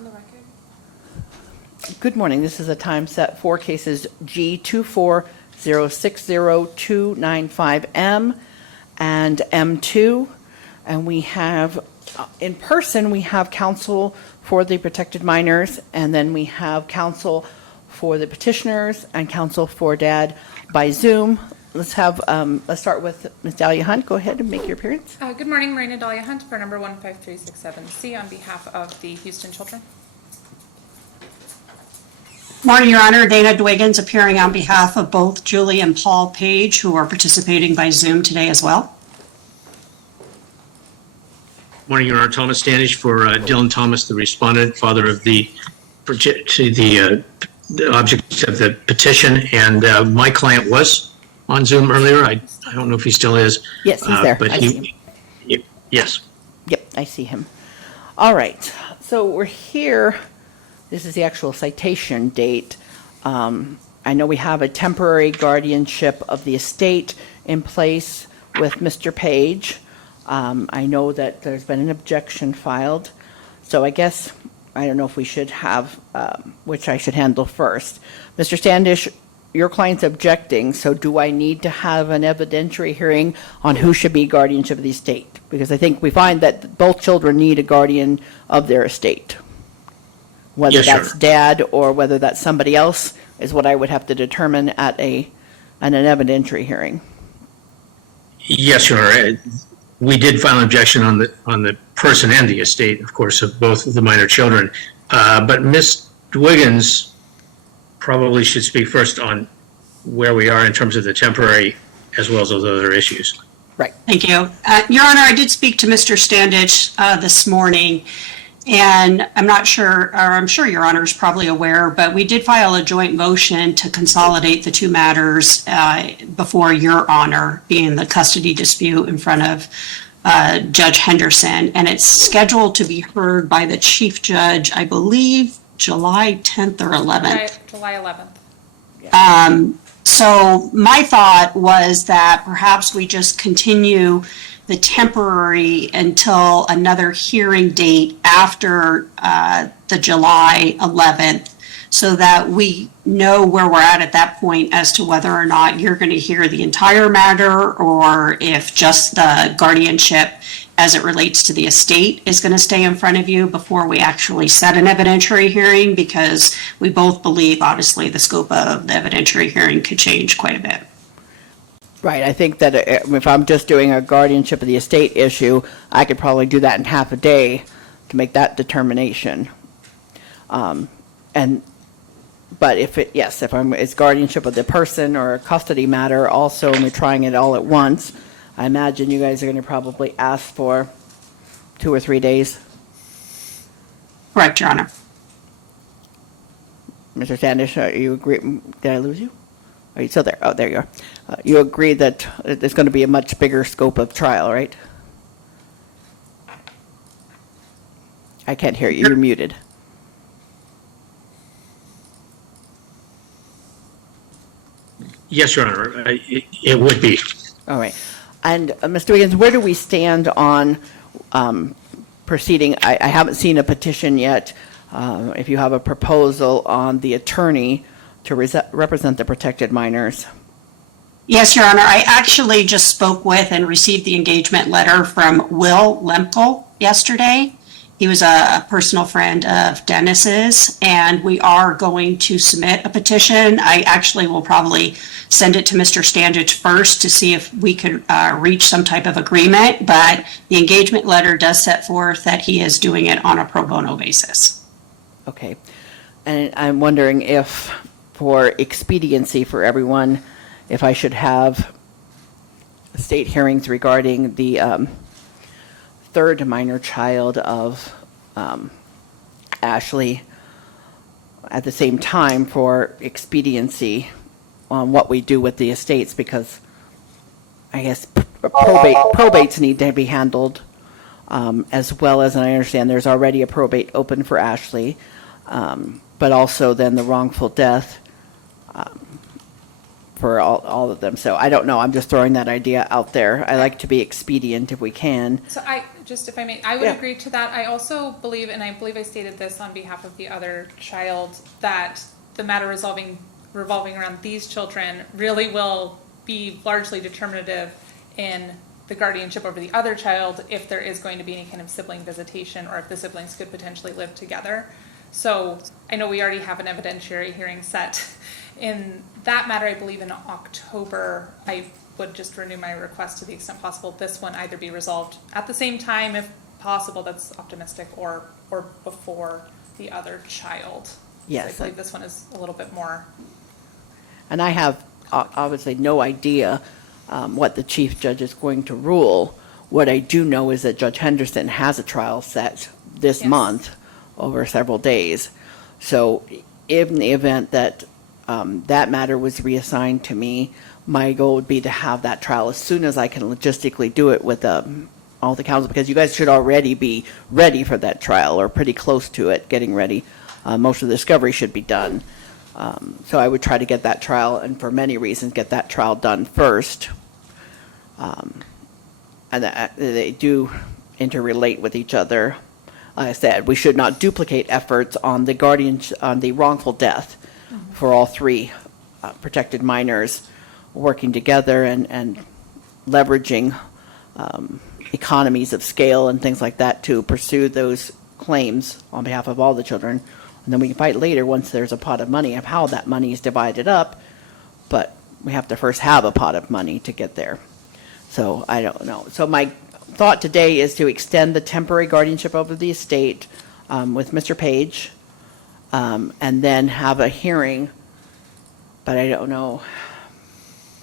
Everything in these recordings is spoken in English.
on the record. Good morning. This is a time set for cases G24060-295M and M2. And we have, in person, we have counsel for the protected minors, and then we have counsel for the petitioners and counsel for dad by Zoom. Let's start with Ms. Dalia-Hunt. Go ahead and make your appearance. Good morning, Marina Dalia-Hunt for number 15367C on behalf of the Houston children. Morning, Your Honor. Dana Dwiggins appearing on behalf of both Julie and Paul Page, who are participating by Zoom today as well. Morning, Your Honor. Thomas Standish for Dylan Thomas, the respondent, father of the object of the petition. And my client was on Zoom earlier. I don't know if he still is. Yes, he's there. But I see him. Yes. Yep, I see him. All right. So we're here. This is the actual citation date. I know we have a temporary guardianship of the estate in place with Mr. Page. I know that there's been an objection filed. So I guess, I don't know if we should have, which I should handle first. Mr. Standish, your client's objecting, so do I need to have an evidentiary hearing on who should be guardianship of the estate? Because I think we find that both children need a guardian of their estate. Whether Yes, that's sure. dad or whether that's somebody else is what I would have to determine at an evidentiary hearing. Yes, Your Honor. We did file an objection on the person and the estate, of course, of both of the minor children. But Ms. Dwiggins probably should speak first on where we are in terms of the temporary as well as those other issues. Right. Thank you. Your Honor, I did speak to Mr. Standish this morning, and I'm not sure, or I'm sure Your Honor is probably aware, but we did file a joint motion to consolidate the two matters before Your Honor, being the custody dispute in front of Judge Henderson, and it's scheduled to be heard by the Chief Judge, I believe, July 10th or 11th. July 11th. So my thought was that perhaps we just continue the temporary until another hearing date after the July 11th, so that we know where we're at that point as to whether or not you're going to hear the entire matter or if just the guardianship as it relates to the estate is going to stay in front of you before we actually set an evidentiary hearing, because we both believe, obviously, the scope of the evidentiary hearing could change quite a bit. Right. I think that if I'm just doing a guardianship of the estate issue, I could probably do that in half a day to make that determination. But if it's guardianship of the person or a custody matter also, and we're trying it all at once, I imagine you guys are going to probably ask for 2 or 3 days. Correct, Your Honor. Mr. Standish, you agree? Did I lose you? Are you still there? Oh, there you are. You agree that there's going to be a much bigger scope of trial, right? I can't hear you. You're muted. Yes, Your Honor. It would be. All right. And Mr. Wiggins, where do we stand on proceeding? I haven't seen a petition yet. If you have a proposal on the attorney to represent the protected minors. Yes, Your Honor. I actually just spoke with and received the engagement letter from Will Lemkel yesterday. He was a personal friend of Dennis's, and we are going to submit a petition. I actually will probably send it to Mr. Standish first to see if we could reach some type of agreement, but the engagement letter does set forth that he is doing it on a pro bono basis. Okay. And I'm wondering if, for expediency for everyone, if I should have state hearings regarding the third minor child of Ashley at the same time for expediency on what we do with the estates, because I guess probates need to be handled as well as, and I understand there's already a probate open for Ashley, but also then the wrongful death for all of them. So I don't know, I'm just throwing that idea out there. I like to be expedient if we can. So if I may, I would Yeah. agree to that. I also believe, and I believe I stated this on behalf of the other child, that the matter revolving around these children really will be largely determinative in the guardianship over the other child if there is going to be any kind of sibling visitation or if the siblings could potentially live together. So I know we already have an evidentiary hearing set. In that matter, I believe in October, I would just renew my request to the extent possible. This one either be resolved at the same time, if possible, that's optimistic, or before the other child. Yes. I believe this one is a little bit more. And I have obviously no idea what the chief judge is going to rule. What I do know is that Judge Henderson has a trial set this Yes. month over several days. So in the event that that matter was reassigned to me, my goal would be to have that trial as soon as I can logistically do it with all the counsel, because you guys should already be ready for that trial or pretty close to it, getting ready. Most of the discovery should be done. So I would try to get that trial, and for many reasons, get that trial done first. And they do interrelate with each other. Like I said, we should not duplicate efforts on the wrongful death for all three protected minors, working together and leveraging economies of scale and things like that to pursue those claims on behalf of all the children. And then we can fight later once there's a pot of money of how that money is divided up. But we have to first have a pot of money to get there. So I don't know. So my thought today is to extend the temporary guardianship over the estate with Mr. Page, and then have a hearing. But I don't know.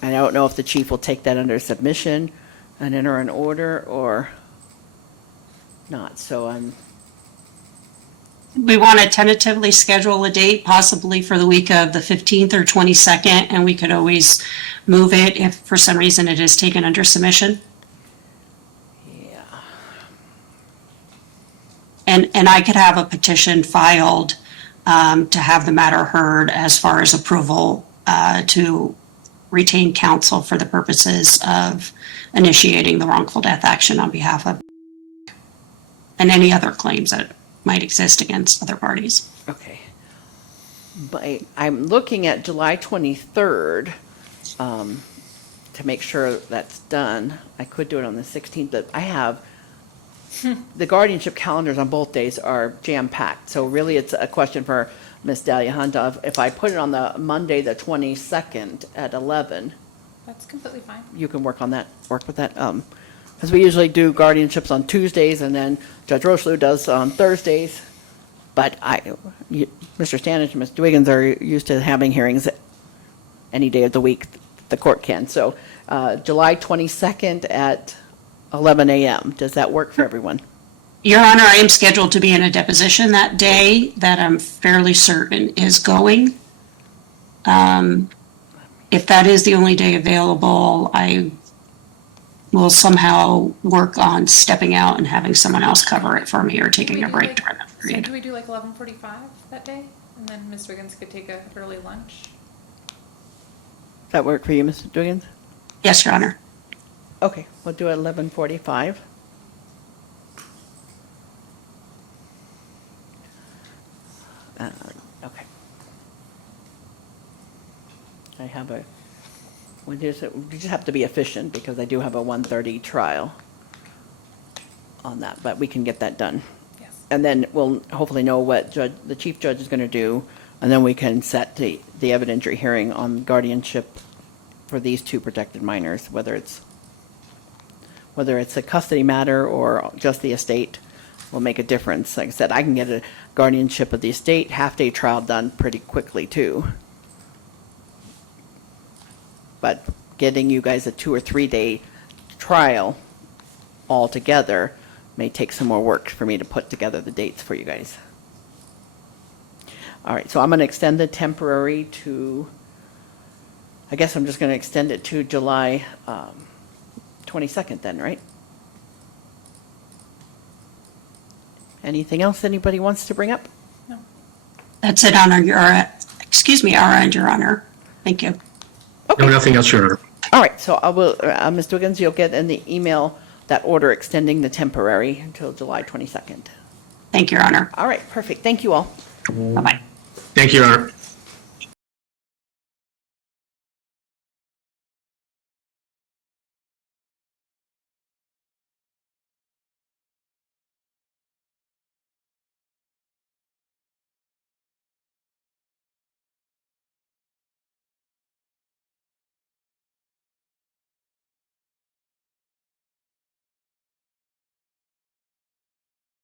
I don't know if the chief will take that under submission and enter an order or not. So We want to tentatively schedule a date, possibly for the week of the 15th or 22nd, and we could always move it if for some reason it is taken under submission. yeah. And I could have a petition filed to have the matter heard as far as approval to retain counsel for the purposes of initiating the wrongful death action on behalf of and any other claims that might exist against other parties. Okay. But I'm looking at July 23rd to make sure that's done. I could do it on the 16th, but I have the guardianship calendars on both days are jam-packed. So really it's a question for Ms. Dalia-Hunt of if I put it on the Monday, the 22nd at 11, That's completely fine. you can work with that. Because we usually do guardianships on Tuesdays, and then Judge Rocheleau does on Thursdays. But Mr. Standish and Ms. Dwiggins are used to having hearings any day of the week the court can. So July 22nd at 11 a.m. Does that work for everyone? Your Honor, I am scheduled to be in a deposition that day that I'm fairly certain is going. If that is the only day available, I will somehow work on stepping out and having someone else cover it for me or taking a break during that So period. do we do like 11:45 that day? And then Ms. Wiggins could take an early lunch? Does that work for you, Mr. Dwiggins? Yes, Your Honor. Okay, we'll do 11:45. Okay. I have we just have to be efficient because I do have a 1:30 trial on that, but we can get that done. Yes. And then we'll hopefully know what the chief judge is going to do, and then we can set the evidentiary hearing on guardianship for these two protected minors, whether it's a custody matter or just the estate will make a difference. Like I said, I can get a guardianship of the estate half-day trial done pretty quickly too. But getting you guys a 2 or 3 day trial all together may take some more work for me to put together the dates for you guys. All right, so I'm going to extend the temporary to, I guess I'm just going to extend it to July 22nd then, right? Anything else anybody wants to bring up? No. That's it on our end, Your Honor. Thank you. Okay, Okay. nothing else, Your Honor. All right, so I will, Ms. Dwiggins, you'll get in the email that order extending the temporary until July 22nd. Thank you, Your Honor. All right, perfect. Thank you all. Bye-bye. Thank you, Your Honor.